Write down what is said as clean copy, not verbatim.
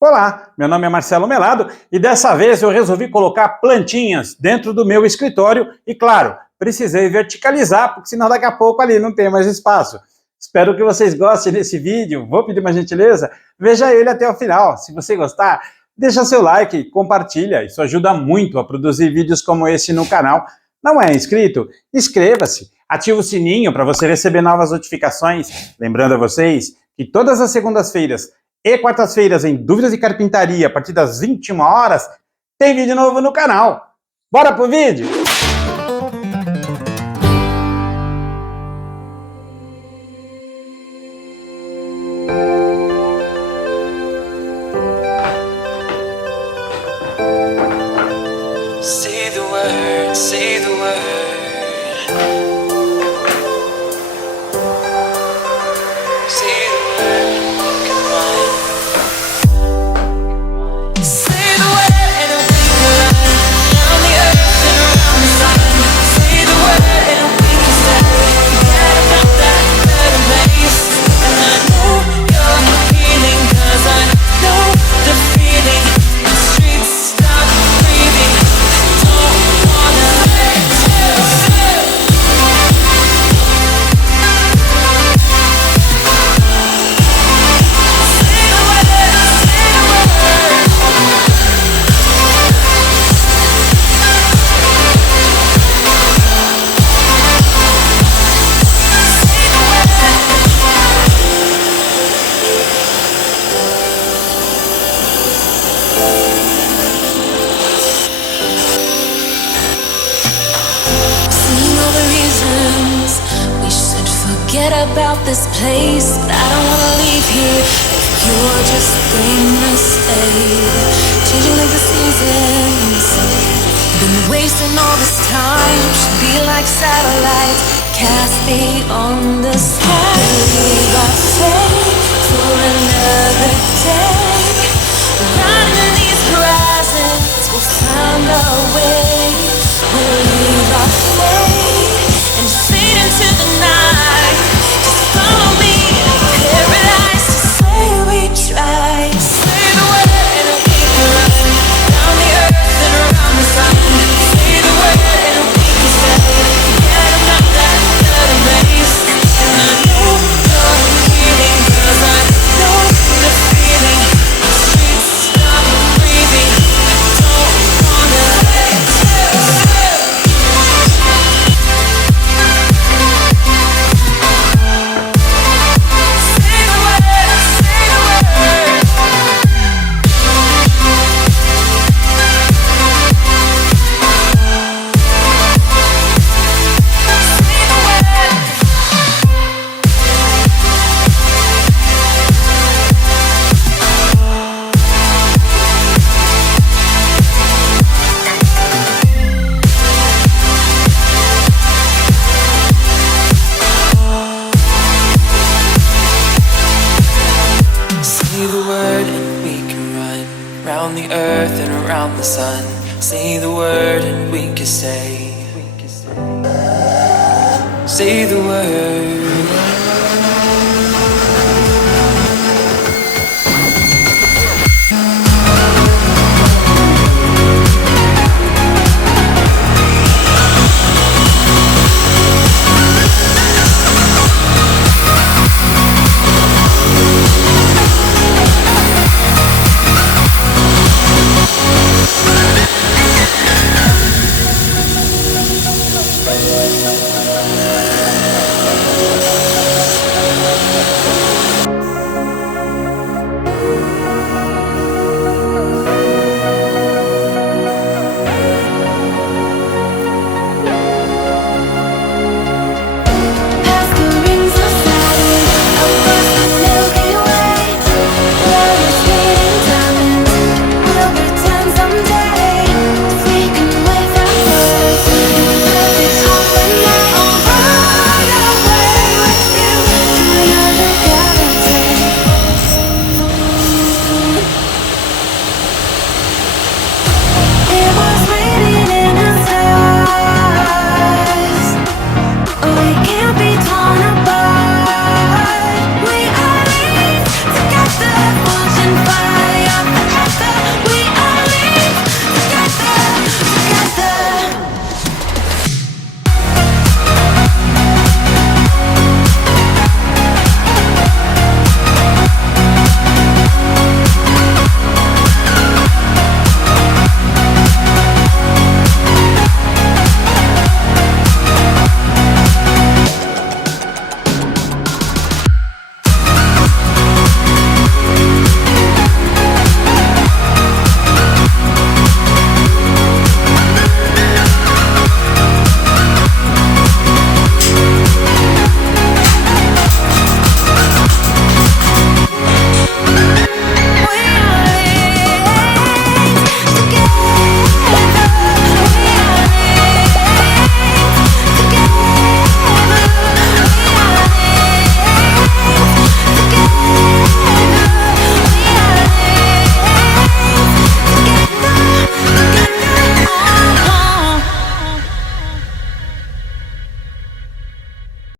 Olá, meu nome é Marcelo Melado e dessa vez eu resolvi colocar plantinhas dentro do meu escritório e, claro, precisei verticalizar, porque senão daqui a pouco ali não tem mais espaço. Espero que vocês gostem desse vídeo, vou pedir uma gentileza, veja ele até o final. Se você gostar, deixa seu like, compartilha, isso ajuda muito a produzir vídeos como esse no canal. Não é inscrito? Inscreva-se, ative o sininho para você receber novas notificações. Lembrando a vocês que todas as segundas-feiras e quartas-feiras em Dúvidas de Carpintaria, a partir das 21 horas, tem vídeo novo no canal. Bora pro vídeo? Say the word, say the word. About this place, but I don't wanna leave here if you're just gonna stay. Changing like the seasons, been wasting all this time. Should be like satellites cast beyond the sky. Leave our fate for another day. Riding these horizons, we'll find our way. We'll leave our fate and fade into the night. Follow me to paradise, to say we tried. Say the word and we can run around the earth and around the sun. Say the word and we can stay. Forget about that other place. And I know you're feeling, 'cause I know the feeling. The streets stop breathing. I don't wanna let you go. Around the earth and around the sun. Say the word and we can stay. Say the word.